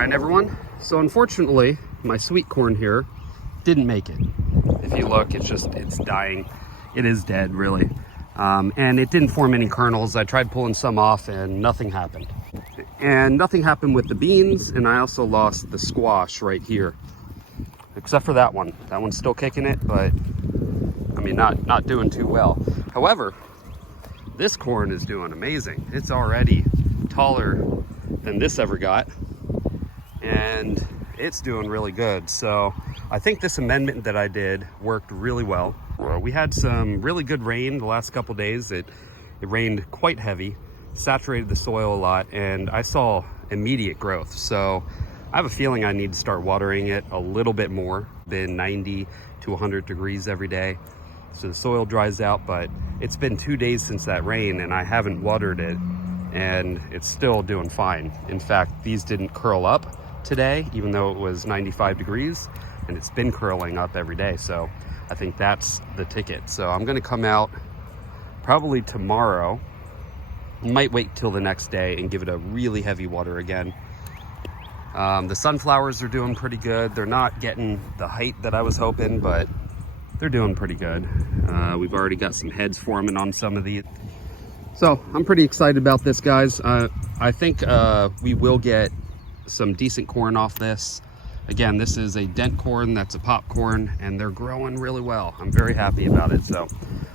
grind, everyone. So unfortunately, my sweet corn here didn't make it. If you look, it's dying. It is dead, really. And it didn't form any kernels. I tried pulling some off and nothing happened. And nothing happened with the beans, and I also lost the squash right here. Except for that one. That one's still kicking it, but I mean, not doing too well. However, this corn is doing amazing. It's already taller than this ever got, and it's doing really good. So I think this amendment that I did worked really well. We had some really good rain the last couple days. It rained quite heavy, saturated the soil a lot, and I saw immediate growth. So I have a feeling I need to start watering it a little bit more than 90 to 100 degrees every day, so the soil dries out. But it's been 2 days since that rain and I haven't watered it, and it's still doing fine. In fact, these didn't curl up today, even though it was 95 degrees, and it's been curling up every day. So I think that's the ticket. So I'm gonna come out probably tomorrow. Might wait till the next day and give it a really heavy water again. The sunflowers are doing pretty good. They're not getting the height that I was hoping, but they're doing pretty good. We've already got some heads forming on some of these. So I'm pretty excited about this, guys. I think we will get some decent corn off this. Again, this is a dent corn, that's a popcorn, and they're growing really well. I'm very happy about it. So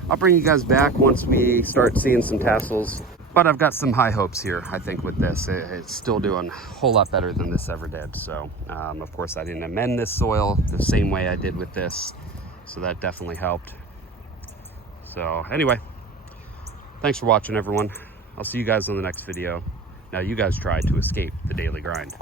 I'll bring you guys back once we start seeing some tassels. But I've got some high hopes here, I think, with this. It's still doing a whole lot better than this ever did. So, of course, I didn't amend this soil the same way I did with this. So that definitely helped. So anyway, thanks for watching, everyone. I'll see you guys on the next video. Now you guys try to escape the daily grind.